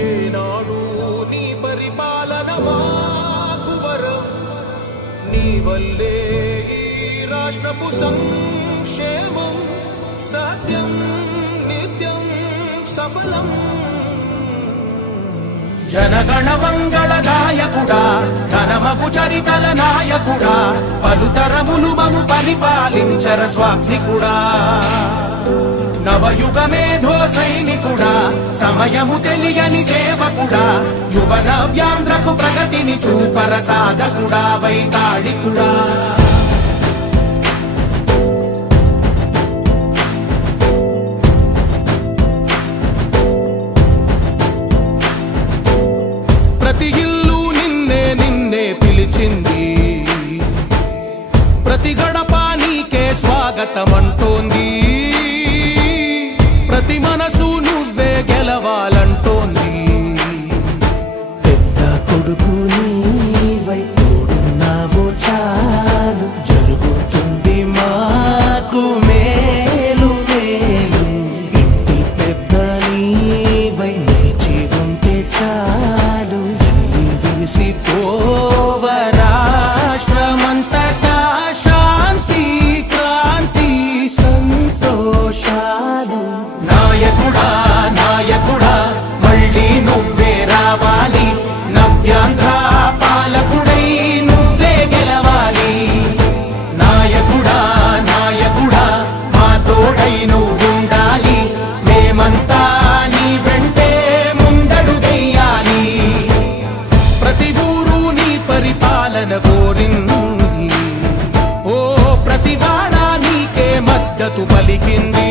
ఏనాడు నీ పరిపాలన మాకు వరం, నీ వల్లే ఈ రాష్ట్రపు సంక్షేమం సత్యం నిత్యం సఫలం. జనగణ మంగళ గాయకుడా, ఘనమగు చరితల నాయకుడా, పలుతరములు మము పరిపాలించర స్వామికుడా. నవయుగ మేధో సైనికుడా, సమయము తెలియని సేవకుడా, యువ నవ్యాంధ్రకు ప్రగతిని చూపర సాధకుడా, వైతాళికుడా. ప్రతి ఇల్లు నిన్నే నిన్నే పిలిచింది, ప్రతి గడప నీకే స్వాగతమంటోంది, ప్రతి మనసు నువ్వే గెలవాలంటోంది. పెద్ద కొడుకు నీవై తోడున్నావు చాలు, జరుగుతుంది మాకు మేలు మేలు. ఇంటి పెద్ద నీవై నిలిచి ఉంటే చాలు, వెళ్ళి విరిసిపోవ రాష్ట్రమంతటా శాంతి క్రాంతి సంతోషాలు. నాయకుడా నాయకుడా మళ్ళీ నువ్వే రావాలి, నవ్యాంధ్ర పాలకుడై నువ్వే గెలవాలి. నాయకుడా నాయకుడా మా తోడై నువ్వుండాలి, మేమంతా నీ వెంటే ముందడుగెయ్యాలి. ప్రతి ఊరు నీ పరిపాలన కోరింది, ఓ ప్రతివాడ నీకే మద్దతు పలికింది.